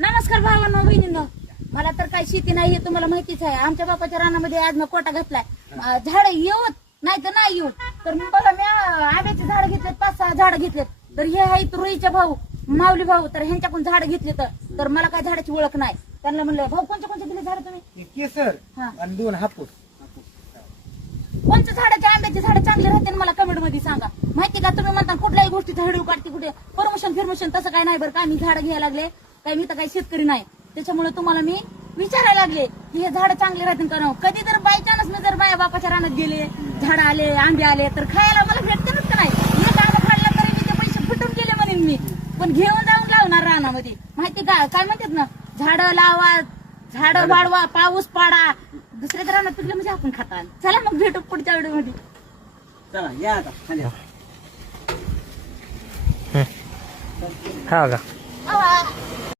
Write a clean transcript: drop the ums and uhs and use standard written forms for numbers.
नमस्कार भावांनो बहिणींनो. मला तर काही शेती नाही हे तुम्हाला माहितीच आहे. आमच्या बापाच्या रानामध्ये आज मी कोटा घातलाय. झाड येऊत नाही तर नाही येऊत. तर मग बघा मी आंब्याचे झाड घेतलेत, 5-6 झाड घेतलेत. तर हे आहेत रुईचे भाऊ, माऊली भाऊ. तर ह्यांच्याकडून झाड घेतले तर मला काय झाडाची ओळख नाही. त्यांना म्हणलं भाऊ कोणते कोणते दिले झाड तुम्ही? केसर हा. आणि 2 हापूस. कोणत्या झाडाचे आंब्याचे झाड चांगले राहते मला कमेंट मध्ये सांगा. माहिती का तुम्ही म्हणता कुठल्याही गोष्टीचा व्हिडिओ काढते कुठे परमिशन तसं काय नाही बरं का. मी झाड घ्यायला लागले काय, मी तर काही शेतकरी नाही. त्याच्यामुळे तुम्हाला मी विचारायला लागले की हे झाड चांगले राहतील का. कधी तर बाय चान्स मी जर माझ्या बापाच्या रानात गेले, झाड आले, आंबे आले तर खायला मला भेटतेच का नाही. एक आंबा खाल्ला तरी मी ते पैसे फुटून गेले म्हणेन मी. पण घेऊन जाऊन लावणार रानामध्ये. माहिती का काय म्हणतात ना, झाड लावा, झाड वाढवा, पाऊस पाडा. दुसऱ्या रानात पिकलं म्हणजे आपण खाता. चला मग भेटू पुढच्या व्हिडिओ मध्ये. चला या आता खाली या. हा का आवा.